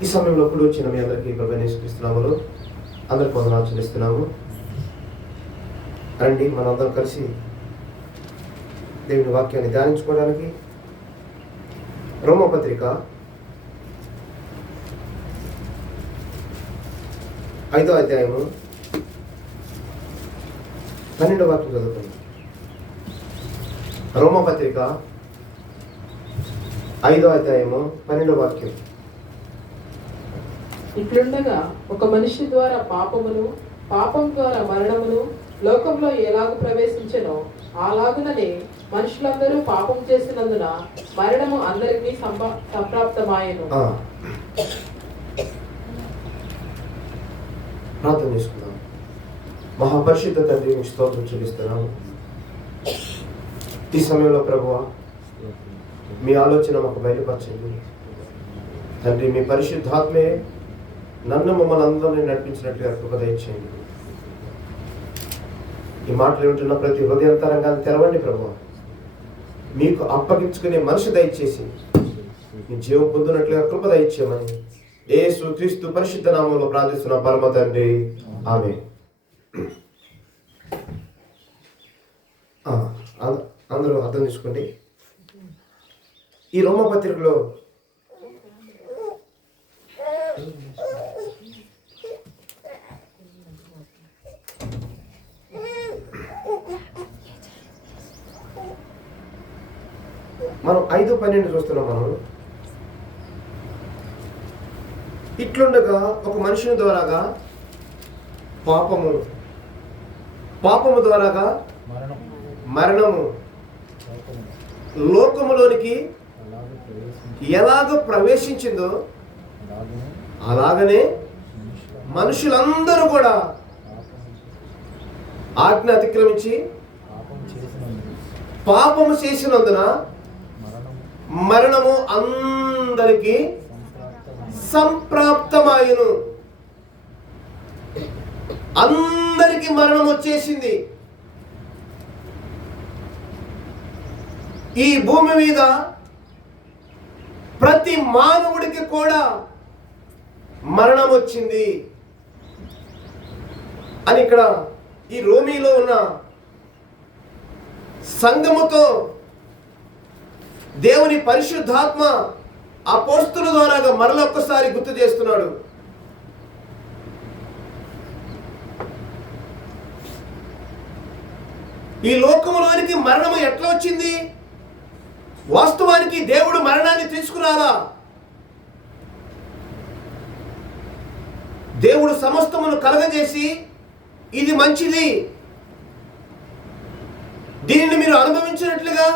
ఈ సమయంలో కూడి వచ్చిన మీ అందరికీ ప్రభువైన యేసుక్రీస్తునామములో అందరికీ వందనాలు చెల్లిస్తున్నాము. రండి మనందరం కలిసి దేవుని వాక్యాన్ని ధ్యానించుకోవడానికి రోమపత్రిక 5వ అధ్యాయము 12వ వాక్యం చదువుకుందాం. రోమపత్రిక 5వ అధ్యాయము 12వ వాక్యం. ఇట్లుండగా ఒక మనిషి ద్వారా పాపం ద్వారా మరణమును లోకంలో ఎలాగ ప్రవేశించెనో అలాగుననే మనుషులందరూ పాపం చేసినందున మరణము అందరికీ సంప్రాప్తమాయెను. ప్రార్థన చేసుకుందాం. మహాపరిశుద్ధ తండ్రి, మీకు స్తోత్రం చెల్లిస్తున్నాము. ఈ సమయంలో ప్రభువా, మీ ఆలోచన మాకు బయలుపరచండి తండ్రి. మీ పరిశుద్ధాత్మే నన్ను మమ్మల్ని అందరినీ నడిపించినట్టుగా కృప దయచేయండి. ఈ మాటలు వింటున్న ప్రతి హృదయాంతరంగాన్ని తెరవండి ప్రభువా. మీకు అప్పగించుకునే మనసు దయచేసి మీ జీవం పొందినట్లుగా కృప దయచేయమని యేసు క్రీస్తు పరిశుద్ధ నామంలో ప్రార్థిస్తున్న పరమ తండ్రి, ఆమేన్. అందరూ అర్థం చేసుకోండి. ఈ రోమపత్రికలో మనం 5:12 చూస్తున్నాం. మనం ఇట్లుండగా ఒక మనుషుని ద్వారాగా పాపము ద్వారాగా మరణము లోకములోనికి ఎలాగ ప్రవేశించిందో అలాగనే మనుషులందరూ కూడా ఆజ్ఞ అతిక్రమించి పాపము చేసినందున మరణము అందరికీ సంప్రాప్తమాయెను. అందరికీ మరణం వచ్చేసింది. ఈ భూమి మీద ప్రతి మానవుడికి కూడా మరణం వచ్చింది అని ఇక్కడ ఈ రోమీలో ఉన్న సంఘముతో దేవుని పరిశుద్ధాత్మ అపోస్తుల ద్వారాగా మరొక్కసారి గుర్తు చేస్తున్నాడు. ఈ లోకములోనికి మరణము ఎట్లా వచ్చింది? వాస్తవానికి దేవుడు మరణాన్ని తీసుకురాలా. దేవుడు సమస్తమును కలగజేసి ఇది మంచిది, దీనిని మీరు అనుభవించినట్లుగా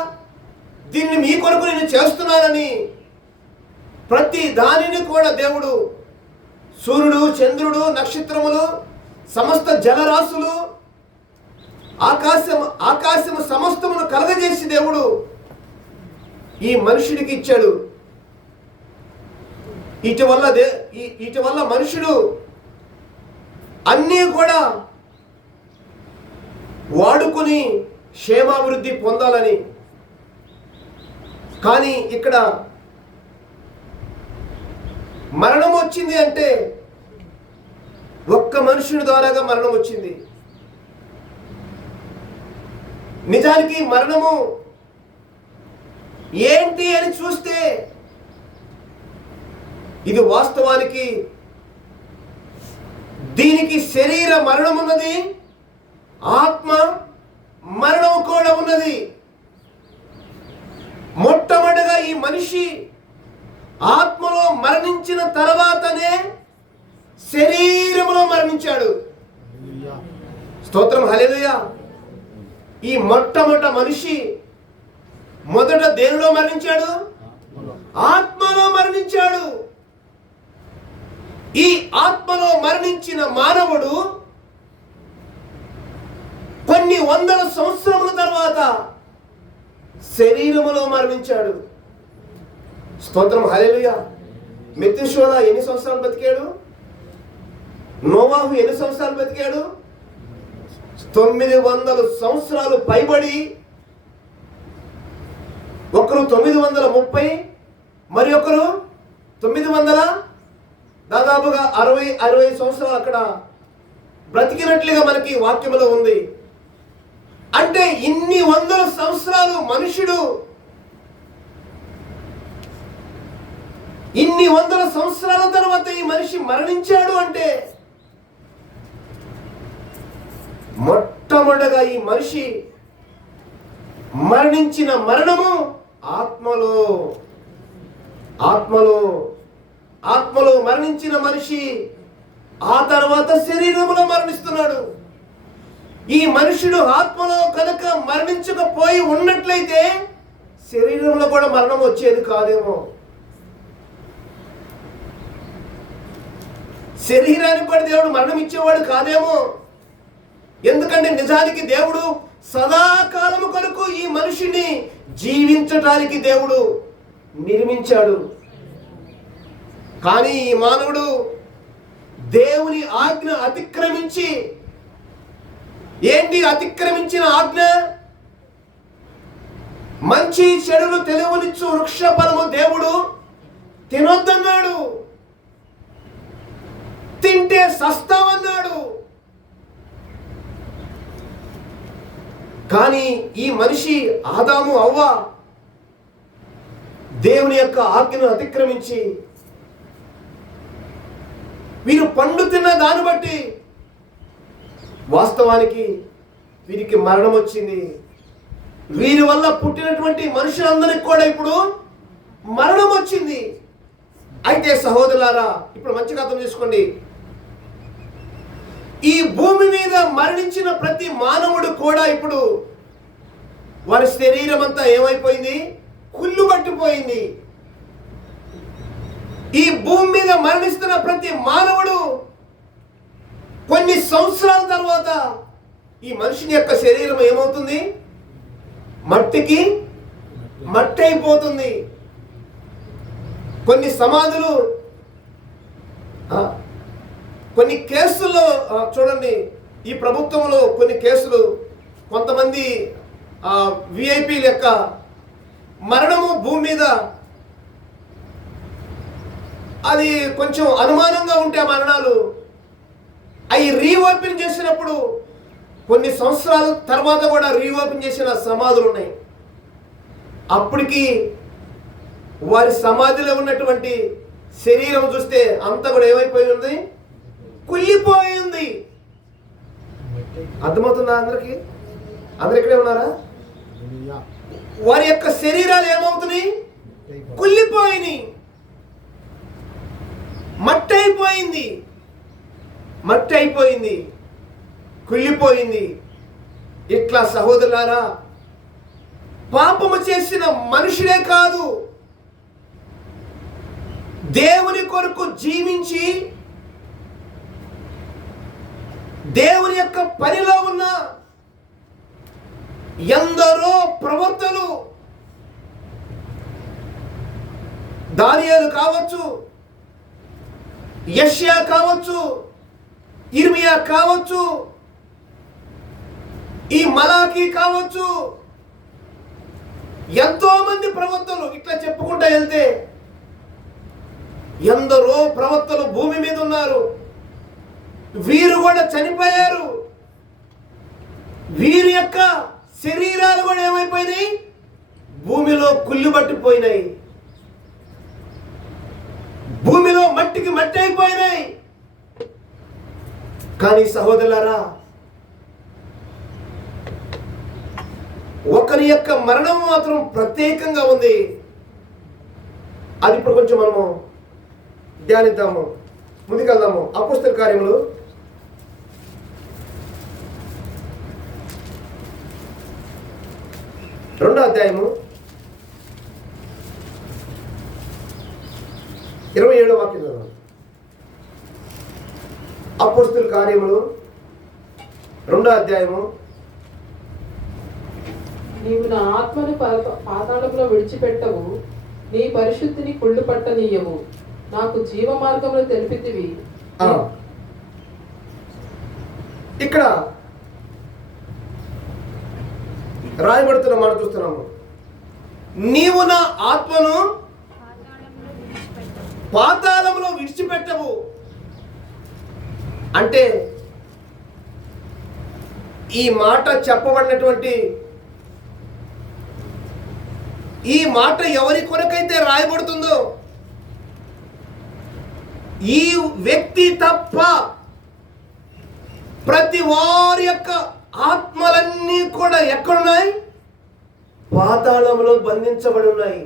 దీన్ని మీ కొరకు నేను చేస్తున్నానని ప్రతి దానిని కూడా దేవుడు, సూర్యుడు, చంద్రుడు, నక్షత్రములు, సమస్త జలరాశులు, ఆకాశము సమస్తమును కలగజేసి దేవుడు ఈ మనుషుడికి ఇచ్చాడు. వీటి వల్ల మనుషుడు అన్నీ కూడా వాడుకొని క్షేమాభివృద్ధి పొందాలని. కానీ ఇక్కడ మరణం వచ్చింది అంటే ఒక్క మనుషుని ద్వారాగా మరణం వచ్చింది. నిజానికి మరణము ఏంటి అని చూస్తే ఇది వాస్తవానికి దీనికి శరీర మరణం ఉన్నది, ఆత్మ మరణం కూడా ఉన్నది. మొట్టమొదటిగా ఈ మనిషి ఆత్మలో మరణించిన తర్వాతనే శరీరములో మరణించాడు. స్తోత్రం, హల్లెలూయా. ఈ మొట్టమొదట మనిషి మొదట దేనిలో మరణించాడు? ఆత్మలో మరణించాడు. ఈ ఆత్మలో మరణించిన మానవుడు కొన్ని వందల సంవత్సరముల తర్వాత శరీరములో మరణించాడు. స్తోత్రం, హల్లెలూయా. మెతుషేల ఎన్ని సంవత్సరాలు బతికాడు? నోవాహు ఎన్ని సంవత్సరాలు బతికాడు? 900 సంవత్సరాలు పైబడి. ఒకరు 930, మరి ఒకరు 900 దాదాపుగా 60-65 సంవత్సరాలు అక్కడ బ్రతికినట్లుగా మనకి వాక్యములో ఉంది. అంటే ఇన్ని వందల సంవత్సరాలు మనుషుడు, ఇన్ని వందల సంవత్సరాల తర్వాత ఈ మనిషి మరణించాడు అంటే మొట్టమొదటగా ఈ మనిషి మరణించిన మరణము ఆత్మలో ఆత్మలో ఆత్మలో మరణించిన మనిషి ఆ తర్వాత శరీరములో మరణిస్తున్నాడు. ఈ మనుషుడు ఆత్మలో కనుక మరణించకపోయి ఉన్నట్లయితే శరీరంలో కూడా మరణం వచ్చేది కాదేమో. శరీరానికి కూడా దేవుడు మరణం ఇచ్చేవాడు కాదేమో. ఎందుకంటే నిజానికి దేవుడు సదాకాలము కొరకు ఈ మనిషిని జీవించటానికి దేవుడు నిర్మించాడు. కానీ ఈ మానవుడు దేవుని ఆజ్ఞ అతిక్రమించి, ఏంటి అతిక్రమించిన ఆజ్ఞ? మంచి చెడులు తెలియనిచ్చు వృక్ష ఫలము దేవుడు తినొద్దన్నాడు, తింటే సస్తావన్నాడు. కానీ ఈ మనిషి ఆదాము అవ్వ దేవుని యొక్క ఆజ్ఞను అతిక్రమించి వీరు పండు తిన్న దాన్ని బట్టి వాస్తవానికి వీరికి మరణం వచ్చింది. వీరి వల్ల పుట్టినటువంటి మనుషులందరికీ కూడా ఇప్పుడు మరణం వచ్చింది. అయితే సహోదరులారా, ఇప్పుడు మంచిగా అర్థం చేసుకోండి. ఈ భూమి మీద మరణించిన ప్రతి మానవుడు కూడా ఇప్పుడు వారి శరీరం అంతా ఏమైపోయింది? కుళ్ళు పట్టిపోయింది. ఈ భూమి మీద మరణిస్తున్న ప్రతి మానవుడు కొన్ని సంవత్సరాల తర్వాత ఈ మనిషిని యొక్క శరీరం ఏమవుతుంది? మట్టికి మట్టి అయిపోతుంది. కొన్ని సమాధులు, కొన్ని కేసుల్లో చూడండి, ఈ ప్రభుత్వంలో కొన్ని కేసులు కొంతమంది విఐపీల యొక్క మరణము భూమి మీద అది కొంచెం అనుమానంగా ఉంటే ఆ మరణాలు అవి రీఓపెన్ చేసినప్పుడు కొన్ని సంవత్సరాల తర్వాత కూడా రీఓపెన్ చేసిన సమాధులు ఉన్నాయి. అప్పటికి వారి సమాధిలో ఉన్నటువంటి శరీరం చూస్తే అంతా కూడా ఏమైపోయి ఉంది? కుళ్ళిపోయింది. అర్థమవుతుందా అందరికి? అందరు ఇక్కడే ఉన్నారా? వారి యొక్క శరీరాలు ఏమవుతున్నాయి? కుళ్ళిపోయినాయి, మట్టి అయిపోయింది, మట్టి అయిపోయింది, కుళ్ళిపోయింది. ఇట్లా సహోదరులారా, పాపము చేసిన మనుషులే కాదు, దేవుని కొరకు జీవించి దేవుని యొక్క పనిలో ఉన్న ఎందరో ప్రవక్తలు, దానియేలు కావచ్చు, యెషయా కావచ్చు, ఇర్మియా కావచ్చు, ఈ మలాకి కావచ్చు, ఎంతో మంది ప్రవక్తలు, ఇట్లా చెప్పుకుంటా వెళ్తే ఎందరో ప్రవక్తలు భూమి మీద ఉన్నారు. వీరు కూడా చనిపోయారు. వీరి యొక్క శరీరాలు కూడా ఏమైపోయినాయి? భూమిలో కుళ్ళుబట్టిపోయినాయి, భూమిలో మట్టికి మట్టి అయిపోయినాయి. కానీ సహోదరులారా, ఒకరి యొక్క మరణం మాత్రం ప్రత్యేకంగా ఉంది. అది ఇప్పుడు కొంచెం మనము ధ్యానిద్దాము, ముందుకెళ్దాము. అపోస్తల కార్యములు 2వ అధ్యాయము 27వ వాక్యం చదవండి. అపోస్తల కార్యములు 2వ అధ్యాయము. నీవు నా ఆత్మను పాతాళంలో విడిచిపెట్టవు, నీ పరిశుద్ధిని కుళ్ళు పట్టనీయవు, నాకు జీవ మార్గములు తెలిపితివి. ఇక్కడ రాయబడుతున్న మాట చూస్తున్నాము. నీవు నా ఆత్మను పాతాళంలో విడిచిపెట్టవు. విడిచిపెట్టవు. అంటే ఈ మాట చెప్పబడినటువంటి ఈ మాట ఎవరి కొరకైతే రాయబడుతుందో ఈ వ్యక్తి తప్ప ప్రతి వారి యొక్క ఆత్మలన్నీ కూడా ఎక్కడున్నాయి? పాతాళంలో బంధించబడి ఉన్నాయి.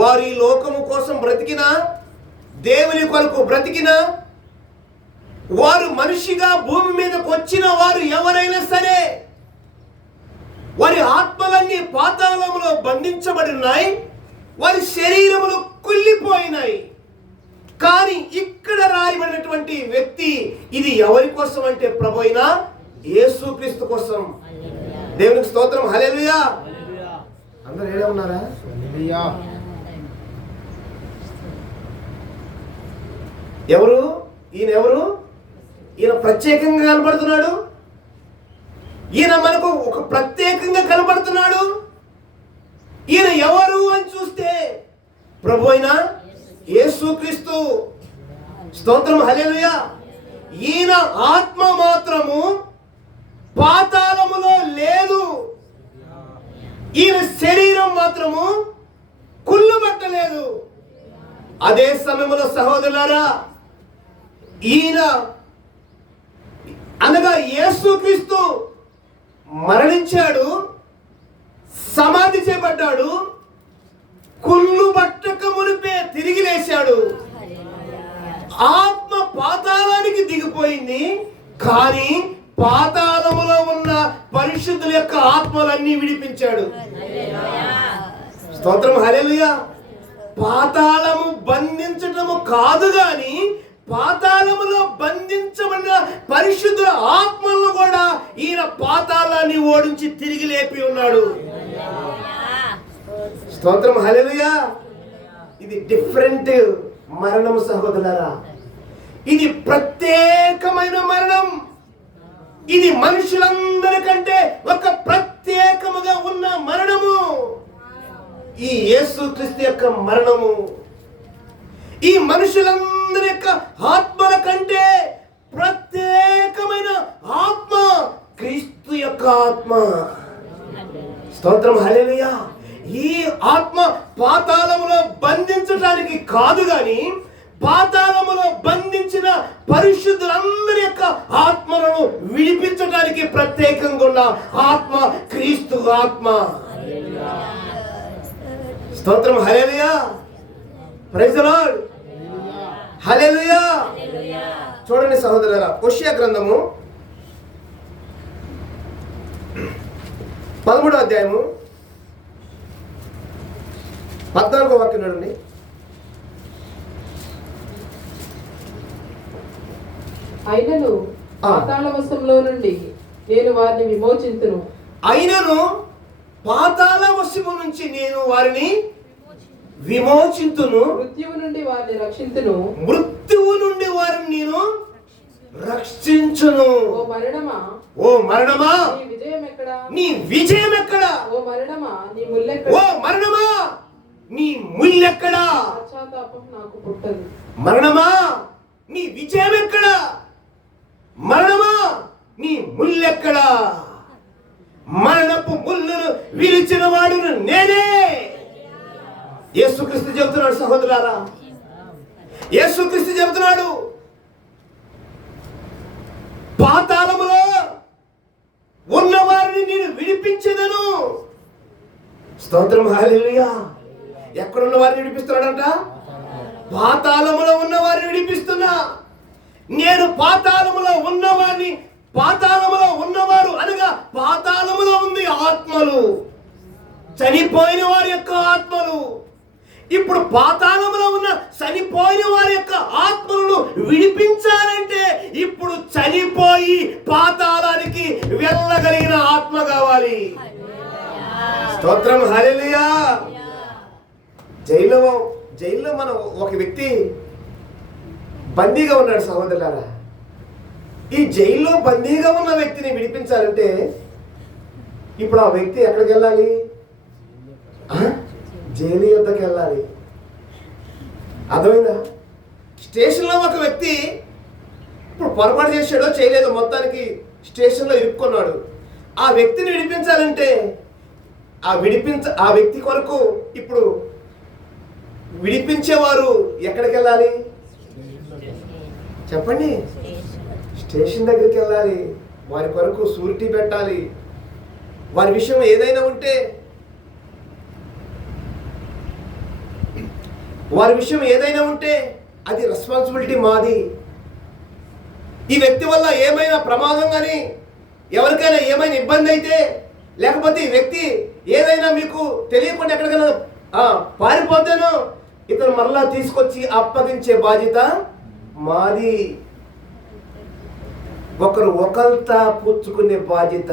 వారి లోకము కోసం బ్రతికినా, దేవుని కొరకు బ్రతికినా, వారు మనిషిగా భూమి మీదకు వచ్చిన వారు ఎవరైనా సరే వారి ఆత్మలన్నీ పాతాళంలో బంధించబడి ఉన్నాయి. వారి శరీరములు కుళ్ళిపోయినాయి. కానీ ఇక్కడ రాయబడినటువంటి వ్యక్తి ఇది ఎవరి కోసం అంటే ప్రభు అయిన యేసుక్రీస్తు కోసం. దేవునికి స్తోత్రం. హల్లెలూయా. అందరూ ఏడే ఉన్నారా? ఎవరు ఈయన? ఎవరు ఈయన? ప్రత్యేకంగా కనబడుతున్నాడు. ఈయన మనకు ఒక ప్రత్యేకంగా కనబడుతున్నాడు. ఈయన ఎవరు అని చూస్తే ప్రభు అయిన యేసుక్రీస్తు. స్తోత్రం. హల్లెలూయా. ఈయన ఆత్మ మాత్రము పాతాళములో లేదు. ఈయన శరీరం మాత్రము కుళ్ళుబట్టలేదు. అదే సమయంలో సహోదరులారా, ఈయన అనగా యేసుక్రీస్తు మరణించాడు, సమాధి చేయబడ్డాడు, కుళ్ళు బట్టక మునిపే తిరిగి లేచాడు. ఆత్మ పాతాళానికి దిగిపోయింది. కానీ పాతాళములో ఉన్న పరిశుద్ధుల యొక్క ఆత్మలన్నీ విడిపించాడు. స్తోత్రం. హల్లెలూయా. పాతాళము బంధించటము కాదు గాని పాతాళములో బంధించబడిన పరిశుద్ధుల ఆత్మలను కూడా ఈయన పాతాళాన్ని ఓడించి తిరిగి లేపి ఉన్నాడు. స్తోత్రం. హల్లెలూయా. ఇది డిఫరెంట్ మరణం సహోదరులారా. ఇది ప్రత్యేకమైన మరణం. ఇది మనుషులందరికంటే ఒక ప్రత్యేకముగా ఉన్న మరణము. ఈ యేసుక్రీస్తు యొక్క మరణము ఈ మనుషులందరి యొక్క ఆత్మల కంటే ప్రత్యేకమైన ఆత్మ క్రీస్తు యొక్క ఆత్మ. స్తోత్రం. హల్లెలూయా. ఈ ఆత్మ పాతాళములో బంధించడానికి కాదు గాని పాతాళములో బంధించిన పరిశుద్ధులందరి యొక్క ఆత్మలను విడిపించడానికి ప్రత్యేకంగా ఉన్న ఆత్మ క్రీస్తు ఆత్మ. స్తోత్రం. హల్లెలూయా. Praise the Lord. హల్లెలూయా. చూడండి సహోదరులారా, హోషేయ గ్రంథము 13వ అధ్యాయము 14వ వాక్యం చూడండి. అయినను పాతాళ వశంలో నుండి నేను వారిని విమోచింతును. అయినను పాతాళ వశము నుంచి నేను వారిని విమోచింతును. మృత్యువు నుండి వారిని రక్షింతును. మృత్యువు నుండి వారిని నేను రక్షించును. ఓ మరణమా, ఓ మరణమా, నీ విజయం ఎక్కడా? నీ విజయం ఎక్కడా? ఓ మరణమా, నీ ముల్లెక్కడా? ఓ మరణమా, నీ ముల్లెక్కడా? పశ్చాత్తాపం నాకు పుట్టదు. మరణమా, నీ విజయం ఎక్కడా? మరణమా, నీ ముల్లెక్కడా? మరణపు ముళ్ళును విరిచిన వాడును నేనే. యేసుక్రీస్తు చెబుతున్నాడు సహోదరులారా. యేసుక్రీస్తు చెబుతున్నాడు, పాతాళములో ఉన్న వారిని నేను విడిపించేదను. స్తోత్రం. హల్లెలూయా. ఎక్కడున్న వారిని విడిపిస్తున్నాడంట? పాతాళములో ఉన్న వారిని విడిపిస్తున్నా. నేను పాతాళములో ఉన్నవారిని, పాతాళములో ఉన్నవారు అనగా పాతాళములో ఉంది ఆత్మలు, చనిపోయిన వారి యొక్క ఆత్మలు. ఇప్పుడు పాతాళములో ఉన్న చనిపోయిన వారి యొక్క ఆత్మలను విడిపించాలంటే ఇప్పుడు చనిపోయి పాతాళానికి వెళ్ళగలిగిన ఆత్మ కావాలి. స్తోత్రం. హల్లెలూయా. జైల్లో మనం ఒక వ్యక్తి బందీగా ఉన్నాడు సహోదరులారా. ఈ జైల్లో బందీగా ఉన్న వ్యక్తిని విడిపించాలంటే ఇప్పుడు ఆ వ్యక్తి ఎక్కడికి వెళ్ళాలి? జైలు యొద్దకు వెళ్ళాలి. అర్థమైందా? స్టేషన్లో ఒక వ్యక్తి ఇప్పుడు పొరపాటు చేశాడో చేయలేదో మొత్తానికి స్టేషన్లో ఇరుక్కున్నాడు. ఆ వ్యక్తిని విడిపించాలంటే ఆ వ్యక్తి కొరకు ఇప్పుడు విడిపించేవారు ఎక్కడికి వెళ్ళాలి చెప్పండి? స్టేషన్ దగ్గరికి వెళ్ళాలి. వారి కొరకు షూరిటీ పెట్టాలి. వారి విషయం ఏదైనా ఉంటే అది రెస్పాన్సిబిలిటీ మాది. ఈ వ్యక్తి వల్ల ఏమైనా ప్రమాదం కానీ ఎవరికైనా ఏమైనా ఇబ్బంది అయితే, లేకపోతే ఈ వ్యక్తి ఏదైనా మీకు తెలియకుండా ఎక్కడికైనా పారిపోతేనో ఇతను మరలా తీసుకొచ్చి అప్పగించే బాధ్యత మాది. ఒకరు ఒకల్తా పుచ్చుకునే బాధ్యత,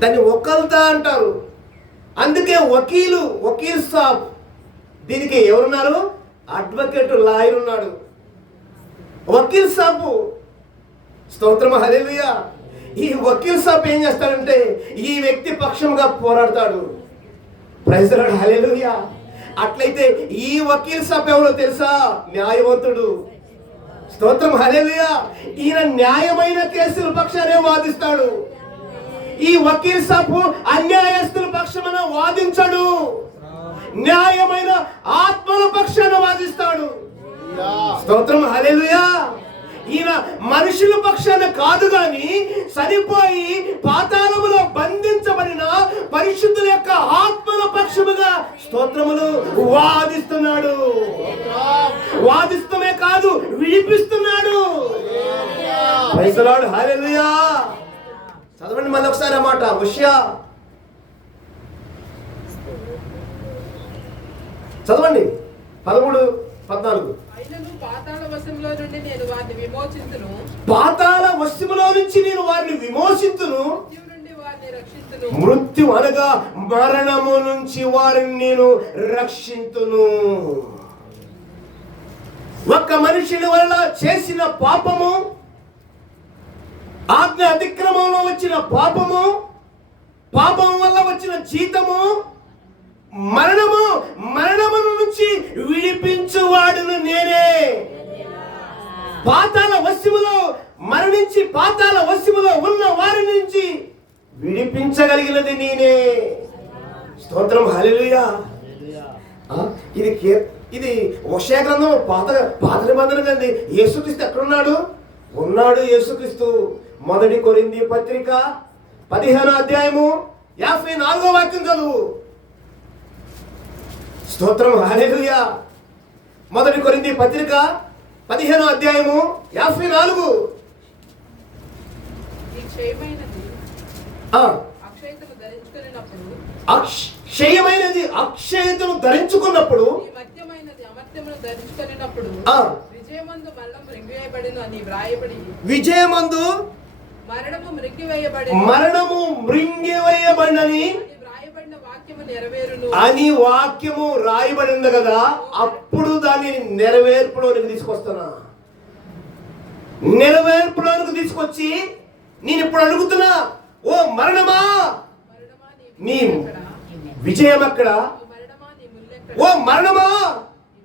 దాన్ని ఒకల్తా అంటారు. అందుకే వకీల్ సాబ్. దీనికి ఎవరున్నారు? అడ్వకేట్, లాయర్ ఉన్నాడు. వకీల్ సాబు, స్తోత్రం హల్లెలూయా. ఈ వకీల్ సాబ్ ఏం చేస్తాడంటే ఈ వ్యక్తి పక్షంగా పోరాడతాడు. ప్రైజ్ ది లార్డ్, హల్లెలూయా. అట్లయితే ఈ వకీల్ సాబ్ ఎవరో తెలుసా? న్యాయవంతుడు. స్తోత్రం హల్లెలూయా. ఈయన న్యాయమైన కేసుల పక్షానే వాదిస్తాడు. ఈ వకీల్ సాబ్ అన్యాయస్తుల పక్షాన వాదించడు, న్యాయమైన ఆత్మల పక్షాన వాదిస్తాడు. స్తోత్రం హల్లెలూయా. ఈయన మనుషుల పక్షాన కాదు గాని సరిపోయి పాతాళములో బంధించబడిన పరిశుద్ధుల యొక్క ఆత్మల పక్షముగా స్తోత్రములు వాదిస్తున్నాడు. వాదిస్తమే కాదు, విడిపిస్తున్నాడు. ప్రైజ్ ది లార్డ్, హల్లెలూయా. చదవండి మళ్ళీ ఒకసారి ఆ మాట. హోషేయ చదవండి 13-14. పాతాళ వశములో నుంచి నేను వారిని విమోచింతును, మృత్యు అనగా మరణము నుంచి వారిని నేను రక్షింతును. ఒక్క మనుషుని వల్ల చేసిన పాపము, ఆజ్ఞ అతిక్రమంలో వచ్చిన పాపము, పాపం వల్ల వచ్చిన జీతము మరణము నుంచి విడిపించువాడును నేనే. పాతాళ వశములో మరణించి పాతాళ వశములో ఉన్న వారి నుంచి విడిపించగలిగినది నేనే. స్తోత్రం హల్లెలూయా. ఇది హోషేయ గ్రంథం పాత నిబంధన కండి. యేసుక్రీస్తు ఎక్కడున్నాడు? ఉన్నాడు యేసుక్రీస్తు. 1 కొరింథీ పత్రిక 15వ అధ్యాయము 54వ వాక్యం చదువు. స్తోత్రం హల్లెలూయా. 1 కొరింథీ పత్రిక 15వ అధ్యాయము 54. అక్షయమైనది అక్షయతను ధరించుకున్నప్పుడు విజయమందు మరణము మృంగివేయబడినని అని వాక్యము రాయబడింది కదా. అప్పుడు దాన్ని నెరవేర్పులోనికి తీసుకొచ్చి నేను ఇప్పుడు అడుగుతున్నా, ఓ మరణమా నీ విజయం ఎక్కడా? ఓ మరణమా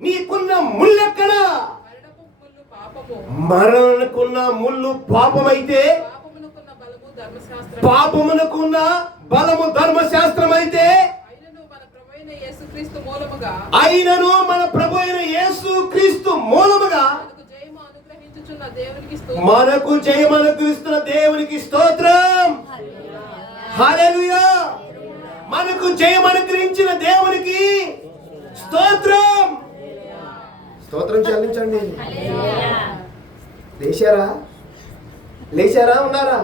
నీకున్న ముళ్ళెక్కడా? మరణకున్న ముళ్ళు పాపమైతే, పాపమునకున్న బలము ధర్మశాస్త్రం అయితే, అయినను మన ప్రభు అయిన యేసుక్రీస్తు మూలముగా మనకు జయం అనుగ్రహిస్తున్న దేవునికి స్తోత్రం. హల్లెలూయా. మనకు జయం అనుగ్రహించిన దేవునికి స్తోత్రం. స్తోత్రం చెల్లించండి. లేచారా ఉన్నారా?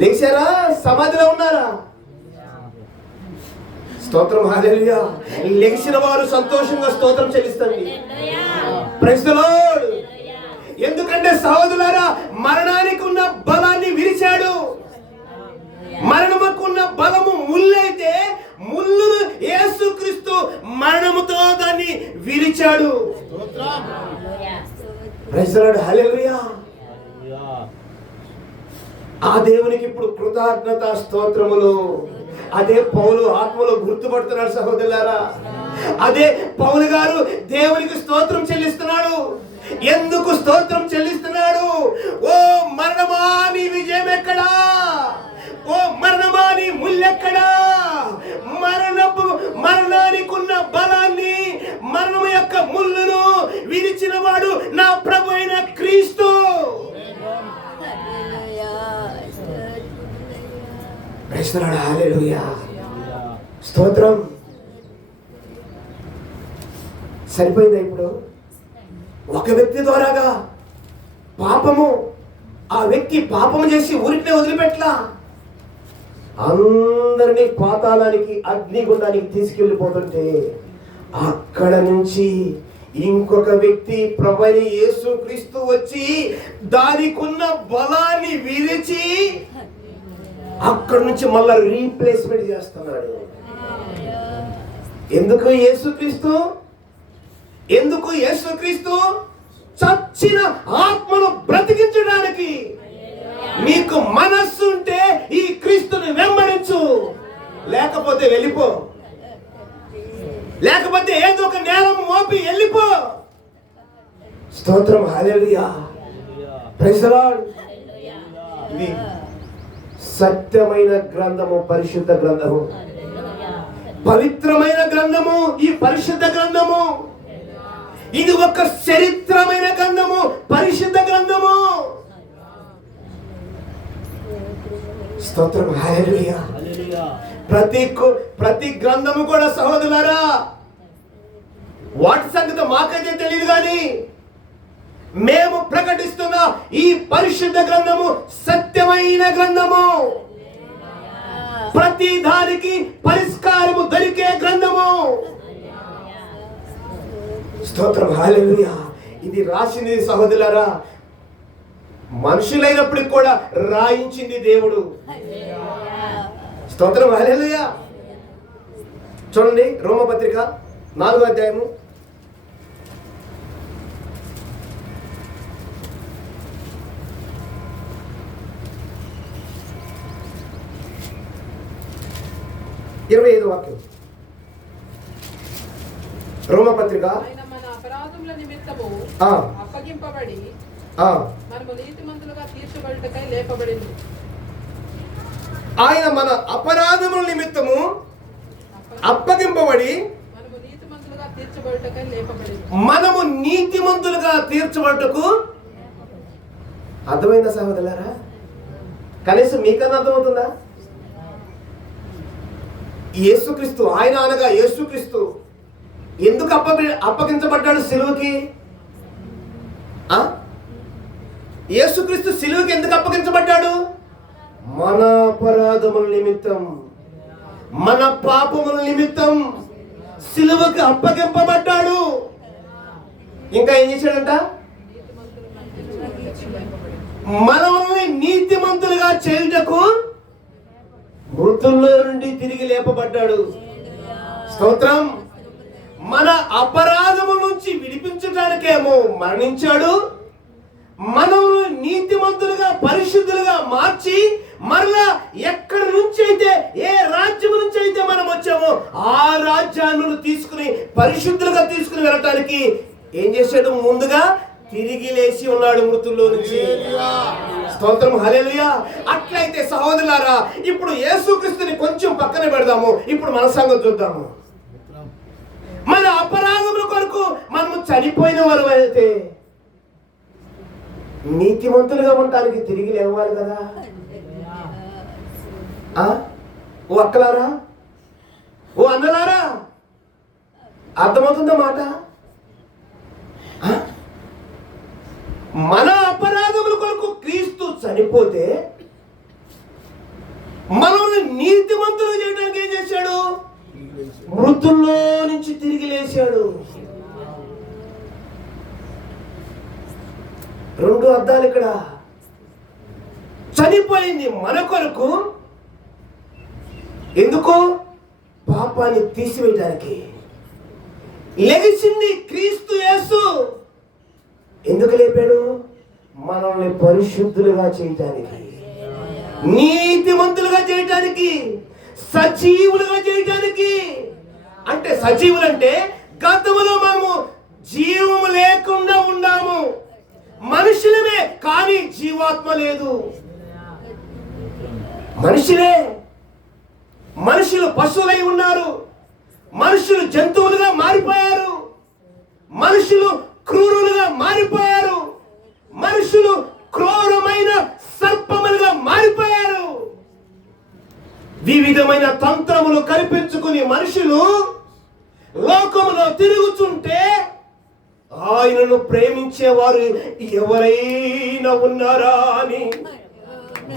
లేచారా? సమాధిలో ఉన్నారా? స్తోత్రం హల్లెలూయా. లెగిసిన వారు సంతోషంగా స్తోత్రం చెల్లిస్తారు. Praise the Lord. ఎందుకంటే సహోదరులారా, మరణానికి ఉన్న బలాన్ని విరిచాడు. మరణముకున్న బలము ముళ్ళైతే ముళ్ళును యేసుక్రీస్తు మరణముతో దాన్ని విరిచాడు. ప్రైజ్ ది లార్డ్, హల్లెలూయా. ఆ దేవునికి ఇప్పుడు కృతజ్ఞత స్తోత్రములు. అదే పౌలు ఆత్మలో గుర్తుపడుతున్నాడు సహోదరులారా. అదే పౌలు గారు దేవునికి స్తోత్రం చెల్లిస్తున్నాడు. ఎందుకు స్తోత్రం చెల్లిస్తున్నాడు? ఓ మరణమా నీ విజయం ఎక్కడా? ఓ మరణమా నీ ముల్లెక్కడా? మరణానికి ఉన్న బలాన్ని, మరణం యొక్క ముళ్ళును విరిచిన వాడు నా ప్రభు అయిన క్రీస్తు. హల్లెలూయా, స్తోత్రం. సరిపోయిందా? ఇప్పుడు ఒక వ్యక్తి ద్వారాగా పాపము, ఆ వ్యక్తి పాపము చేసి ఊరికే వదిలిపెట్టలా, అందరినీ పాతాళానికి, అగ్నిగుండానికి తీసుకెళ్ళిపోతుంటే అక్కడ నుంచి ఇంకొక వ్యక్తి ప్రభువైన యేసుక్రీస్తు వచ్చి దానికున్న బలాన్ని విరిచి అక్కడ నుంచి మళ్ళా రీప్లేస్మెంట్ చేస్తున్నాడు. ఎందుకు యేసుక్రీస్తు? ఎందుకు యేసుక్రీస్తు? చచ్చిన ఆత్మను బ్రతికించడానికి. నీకు మనస్సు ఉంటే ఈ క్రీస్తుని వెంబడించు, లేకపోతే వెళ్ళిపో, లేకపోతే ఏదో ఒక నేరం మోపి వెళ్ళిపో. స్తోత్రం, హల్లెలూయా, ప్రైజ్ ది లార్డ్. ఇది సత్యమైన గ్రంథము, పరిశుద్ధ గ్రంథము, పవిత్రమైన గ్రంథము. ఈ పరిశుద్ధ గ్రంథము ఇది ఒక చరిత్రమైన గ్రంథము, పరిశుద్ధ గ్రంథము. స్తోత్రం, హల్లెలూయా. ప్రతి గ్రంథము కూడా సహోదరులారా, వాటి సంగతి మాకైతే తెలియదు, కానీ మేము ప్రకటిస్తున్న ఈ పరిశుద్ధ గ్రంథము సత్యమైన గ్రంథము, ప్రతి దానికి పరిష్కారము దొరికే గ్రంథము. స్తోత్రం, హల్లెలూయా. ఇది రాసింది సహోదరులారా మనుషులైనప్పటికి కూడా రాయించింది దేవుడు. స్తోత్రం, హల్లెలూయా. చూడండి, రోమపత్రిక 4వ అధ్యాయము 25వ వాక్యం. రోమపత్రిక మన అపరాధముల నిమిత్తము అప్పగింపబడి మనము నీతిమంతులుగా తీర్చబడుటకై లేపబడింది. ఆయన మన అపరాధముల నిమిత్తము అప్పగింపబడి మనము నీతిమంతులుగా తీర్చబడుటకు. అర్థమైందా సహోదరులారా? కనీసం మీకన్నా అర్థమవుతుందా? యేసుక్రీస్తు, ఆయన అనగా యేసుక్రీస్తు ఎందుకు అప్పగించబడ్డాడు సిలువకి? యేసుక్రీస్తు సిలువకి ఎందుకు అప్పగించబడ్డాడు? మన అపరాధముల నిమిత్తం, మన పాపముల నిమిత్తం సిలువకి అప్పగింపబడ్డాడు. ఇంకా ఏం చేశాడంట? మనల్ని నీతిమంతులుగా చేయుటకు మృతుల్లో నుండి తిరిగి లేపబడ్డాడు. స్తోత్రం. మన అపరాధము నుంచి విడిపించడానికేమో మరణించాడు, మనల్ని నీతిమంతులుగా, పరిశుద్ధులుగా మార్చి మరలా ఎక్కడి నుంచి అయితే, ఏ రాజ్యం నుంచి అయితే మనం వచ్చామో ఆ రాజ్యాన్ని తీసుకుని పరిశుద్ధులుగా తీసుకుని వెళ్ళటానికి ఏం చేశాడు? ముందుగా తిరిగి లేచి ఉన్నాడు మృతుల్లో నుంచి. స్తోత్రం, హల్లెలూయా. అట్లయితే సహోదరులారా, ఇప్పుడు యేసుక్రీస్తుని కొంచెం పక్కన పెడదాము. ఇప్పుడు మన సంగతి చూద్దాము. మన అపరాధముల కొరకు మనము చనిపోయిన వారు అయితే నీతిమంతులుగా ఉండటానికి తిరిగి లేవాలి కదా. ఓ అక్కలారా, ఓ అన్నలారా, అర్థమవుతుందా మాట? మన అపరాధముల కొరకు క్రీస్తు చనిపోతే మనల్ని నీతిమంతులు చేయడానికి ఏం చేశాడు? మృతుల్లో నుంచి తిరిగి లేచాడు. రెండు అర్థాలు ఇక్కడ. చనిపోయింది మన కొరకు, ఎందుకు? పాపాన్ని తీసివేయడానికి. లెగిసింది క్రీస్తు యేసు. ఎందుకు లేపాడు? మనల్ని పరిశుద్ధులుగా చేయటానికి. నీతిమంతులుగా చేయటానికి, సజీవులుగా చేయటానికి. అంటే సజీవులంటే గతంలో మనము జీవము లేకుండా ఉన్నాము, మనుషులమే, కానీ జీవాత్మ లేదు. మనుషులే, మనుషులు పశువులై ఉన్నారు, మనుషులు జంతువులుగా మారిపోయారు, మనుషులు క్రూరులుగా మారిపోయారు, మనుషులు క్రూరమైన సర్పములుగా మారిపోయారు. వివిధమైన తంత్రములు కల్పించుకుని మనుషులు లోకములో తిరుగుతుంటే ఆయనను ప్రేమించేవారు ఎవరైనా ఉన్నారా అని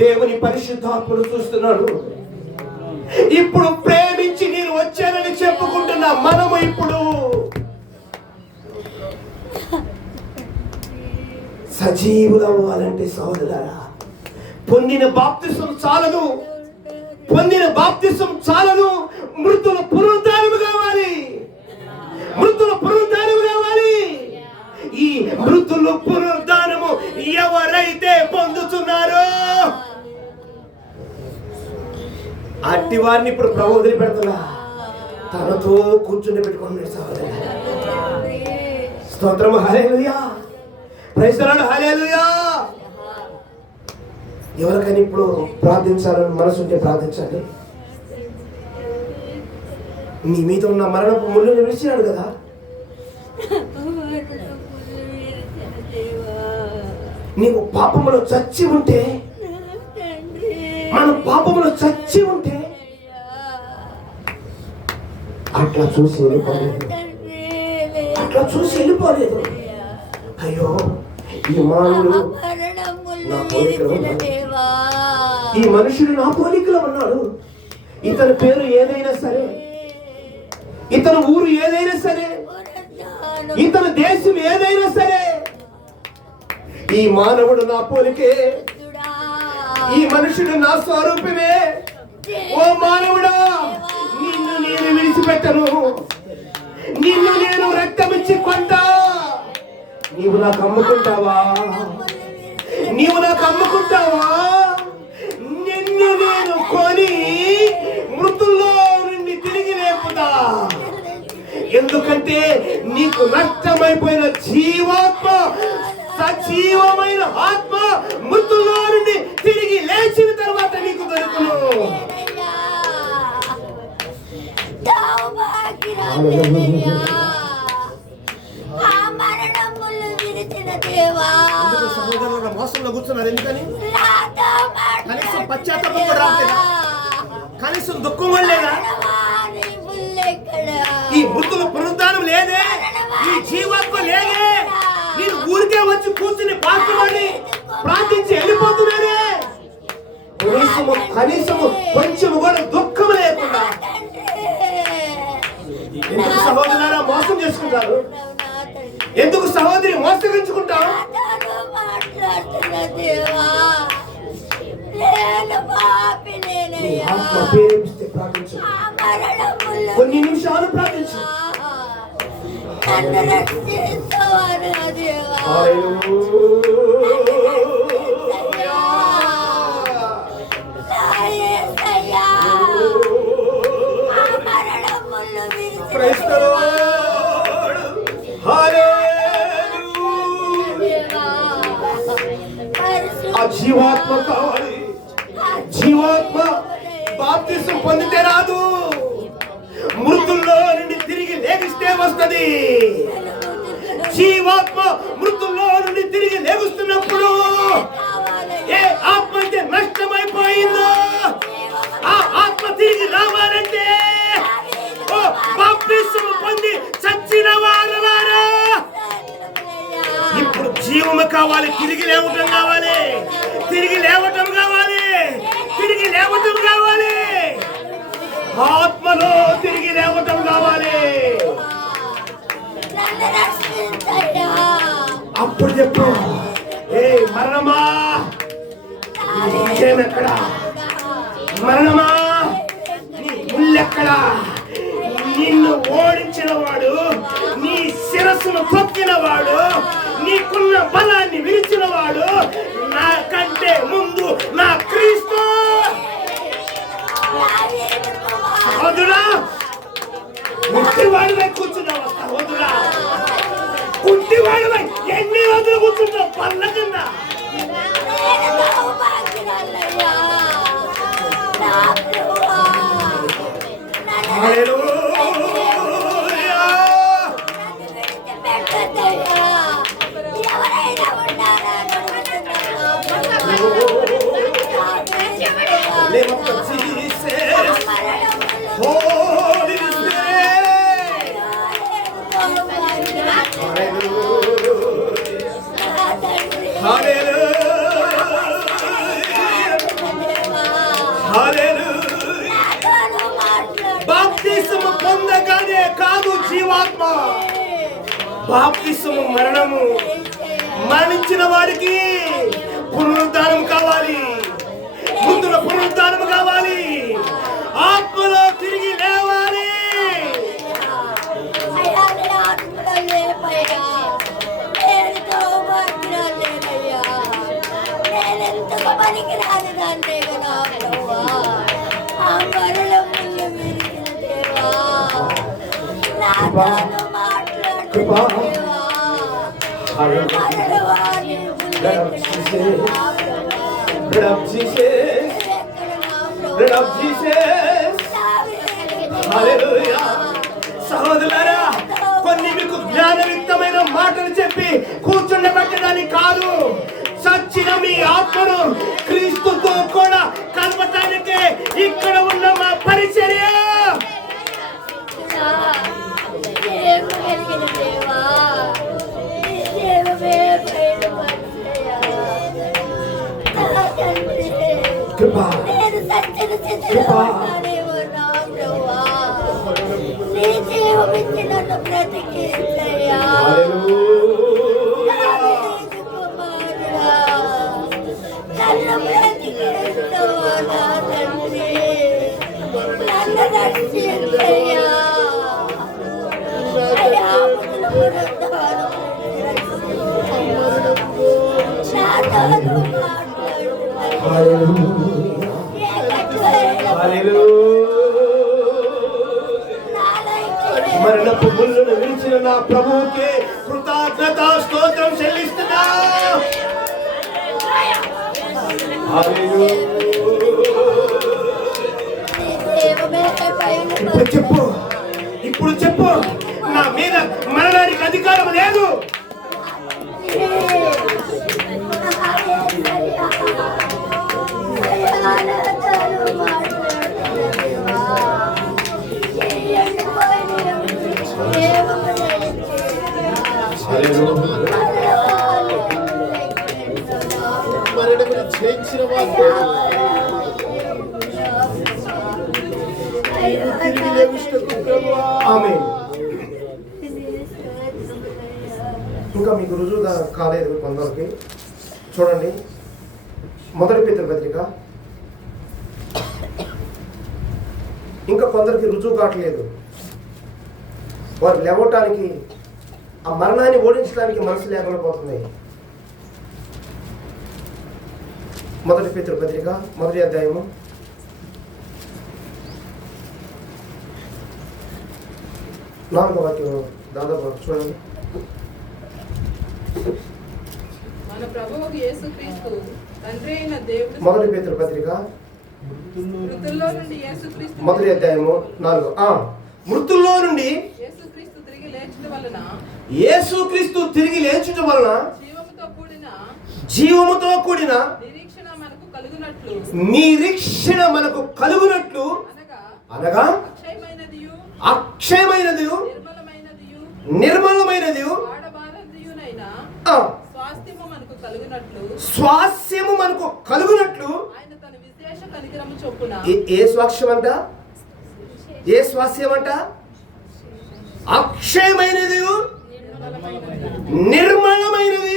దేవుని పరిశుద్ధాత్ముడు చూస్తున్నాడు. ఇప్పుడు ప్రేమించి నేను వచ్చానని చెప్పుకుంటున్నా మనము ఇప్పుడు సజీవులవ్వాలంటే సోదరులారా, పొందిన బాప్తిసం చాలదు, పొందిన బాప్తిసం చాలదు, మృతుల పునరుద్ధానము కావాలి, మృతుల పునరుద్ధానము కావాలి. ఈ మృతుల పునరుద్ధానము ఎవరైతే పొందుతున్నారో అట్టి వారిని ఇప్పుడు ప్రభు వదిలిపెడుతున్నా, తనతో కూర్చుని పెట్టుకున్నాడు. సహోదరులారా, స్తోత్రం, హల్లెలూయా, ప్రైజ్ ది లార్డ్, హల్లెలూయా. ఎవరికైనా ఇప్పుడు ప్రార్థించాలని మనసు ఉంటే ప్రార్థించండి. నీ మీద ఉన్న మరణపు ముళ్ళుని విడిచినాడు కదా. నీవు పాపములో చచ్చి ఉంటే, మన పాపములో చచ్చి ఉంటే అట్లా చూసి వెళ్ళిపోలేదు, అట్లా చూసి వెళ్ళిపోలేదు. అయ్యో, ఈ మానవుడు నా పోలికలో ఉన్నాడు, ఈ మనుషుడు నా పోలికలో ఉన్నాడు. ఇతని పేరు ఏదైనా సరే, ఇతని ఊరు ఏదైనా సరే, ఇతని దేశం ఏదైనా సరే, ఈ మానవుడు నా పోలికే, ఈ మనుషుడు నా స్వరూపమే. ఓ మానవుడా, నిన్ను నేను విడిచిపెట్టను, నిన్ను నేను రక్తమిచ్చి కొంటా. నీవు నాకు అమ్ముకుంటావా? నీవు నాకు అమ్ముకుంటావా? నిన్ను నేను కొని మృతుల్లో నుండి తిరిగి లేపుతా. ఎందుకంటే నీకు నష్టమైపోయిన జీవాత్మ, సజీవమైన ఆత్మ మృతుల్లో నుండి తిరిగి లేచిన తర్వాత నీకు దొరుకును. సహోదరుల మోసంలో కూర్చున్నారు. ఎందుకని? కనీసం పశ్చాత్తాపం కూడా రావట్లేదా? కనీసం దుఃఖం కూడా లేదా? ఈ మృతుల పునరుద్ధానం లేదే, ఈ జీవాత్మ లేదే. నేను ఊరికే వచ్చి కూర్చుని పాత్రని ప్రార్థించి వెళ్ళిపోతున్నానే. కనీసము కొంచెం కూడా దుఃఖం లేకుండా. ఎందుకు సహోదరులారా మోసం చేసుకుంటారు? ఎందుకు సహోదరి మోసగించుకుంటావు? కొన్ని నిమిషాలు ప్రార్థించు. ఆ జీవాత్మ కావాలి. జీవాత్మ బాప్తిసం పొందితే రాదు, మృతుల్లో నుండి తిరిగి లేగిస్తే వస్తది. జీవాత్మ మృతుల్లో నుండి తిరిగి లేగుస్తున్నప్పుడు ఏ ఆత్మ అయితే నష్టమైపోయిందో ఆ ఆత్మ తిరిగి రావాలంటే బాప్తిసం పొంది చచ్చిన వారలారా ఇప్పుడు జీవము కావాలి, తిరిగి లేవటం కావాలి, తిరిగి లేవటం కావాలి, తిరిగి లేవటం కావాలి, ఆత్మలో తిరిగి లేవటం కావాలి. అప్పుడు చెప్పు, ఏ మరణమా ఎక్కడా, మరణమా నీ ముళ్ళెక్కడా? నిన్ను ఓడించిన వాడు, నీ శిరస్సును తొక్కిన వాడు, నీకున్న బలాన్ని విరిచిన వాడు నాకంటే ముందు నా క్రీస్తు. కూర్చున్నావు సహోదరా? కుంటివాడివై ఎన్ని రోజులు కూర్చుంటావు పళ్ళ కింద? బాప్తిసము పొందగానే కాదు జీవాత్మ, బాప్తిసము మరణము. మరణించిన వాడికి పునరుద్ధానం కావాలి, ముందున పునరుద్ధానం కావాలి, ఆత్మలో తిరిగి లేవాలి. సహోదరులారా, కొన్ని మీకు జ్ఞానయుక్తమైన మాటలు చెప్పి కూర్చుండబెట్టడానికి కాదు, సచ్చిన మీ ఆత్మను క్రీస్తుతో కూడా కలపటానికే ఇక్కడ ఉన్న మా పరిచర్య. మరణపు ముళ్ళను విరిచిన నా ప్రభువుకే కృతజ్ఞత స్తోత్రం చెల్లిస్తున్నా. ఇప్పుడు చెప్పు, ఇప్పుడు చెప్పు, నా మీద మరణానికి అధికారం లేదు. ఇంకా మీకు రుజువు కాలేదు కొందరికి. చూడండి, మొదటి పేతురు పత్రిక. ఇంకా కొందరికి రుజువు కావట్లేదు. వారు లేవటానికి, ఆ మరణాన్ని ఓడించడానికి మనసు లేకుండా పోతుంది. మొదటి పేతురు పత్రిక 1వ అధ్యాయము 4వ వాక్యం దాదాపు చూడండి. మన ప్రభువు యేసుక్రీస్తు తండ్రి అయిన దేవుడు. మొదటి పేతురు పత్రిక మృతుల్లో నుండి యేసుక్రీస్తు 1వ అధ్యాయము 4. మృతుల్లో నుండి యేసుక్రీస్తు తిరిగి లేచుట వలన, యేసుక్రీస్తు తిరిగి లేచుట వలన జీవముతో కూడిన నిరీక్షణ మనకు కలుగునట్లు, అనగా అక్షయమైనది నిర్మలమైనది స్వాస్యము మనకు కలుగునట్లు. ఏ స్వాస్యం అంట? ఏ స్వాస్యం అంట? అక్షయమైనది నిర్మలమైనది.